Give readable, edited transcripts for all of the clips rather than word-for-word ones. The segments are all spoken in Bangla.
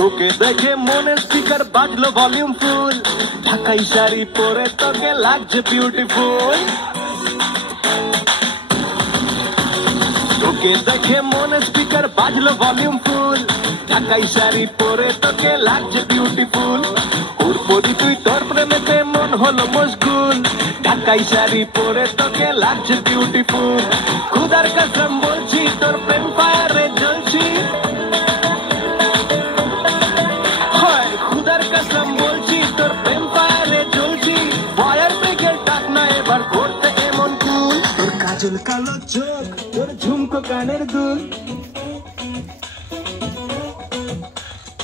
তোকে দেখে মনে স্পিকার বাজলো ভলিউম ফুল, ঢাকাই শাড়ি পরে তোকে লাগছে বিউটিফুল। তোকে দেখে মনে স্পিকার বাজলো ভলিউম ফুল, ঢাকাই শাড়ি পরে তোকে লাগছে বিউটিফুল। উর্বরি তুই তোর প্রেমেতে মন হলো মশগুল, ঢাকাই শাড়ি পরে তোকে লাগছে বিউটিফুল। খুদার কসম বলছি তোর প্রেম ফায়ারে জ্বলছি, হয় খুদার কসম বলছি তোর প্রেম ফায়ারে জ্বলছি। ফায়ার ব্রিগেড ডাক না এবার করতে এমন কুল। তোর কাজল কালো চোখ, তোর ঝুমকো কানের দুল,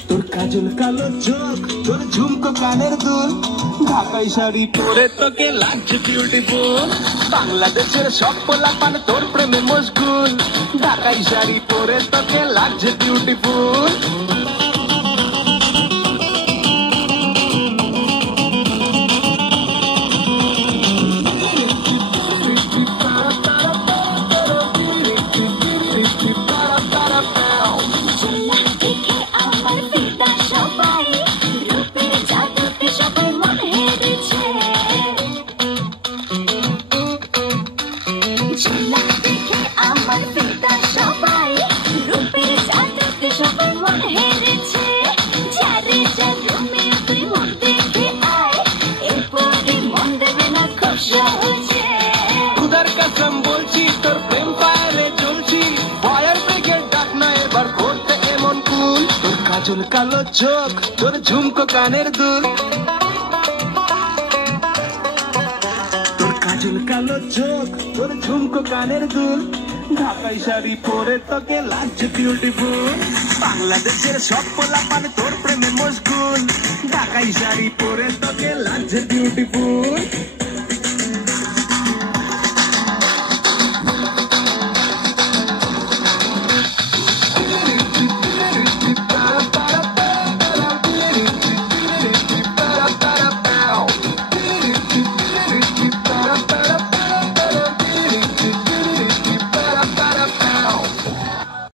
তোর কাজল কালো চোখ, তোর ঝুমকো কানের দুল, ঢাকাই শাড়ি পরে তোকে লাগছে বিউটিফুল। বাংলাদেশের সব পোলাপান তোর প্রেমে মশগুল, ঢাকাই শাড়ি পরে তোকে লাগছে বিউটিফুল। খুদার কসম বলছি তোর প্রেম ফায়ারে জ্বলছি, ফায়ার ব্রিগেড ডাক না এবার করতে এমন কুল। তোর কাজল কালো চোখ, তোর ঝুমকো কানের দুল, তোর কাজল কালো চোখ, তোর ঝুমকো কানের দুল, ঢাকাই শাড়ি পরে তোকে লাগছে বিউটিফুল। বাংলাদেশের সব পোলাপান তোর প্রেমে মশগুল, ঢাকাই শাড়ি পরে তোকে লাগছে বিউটিফুল।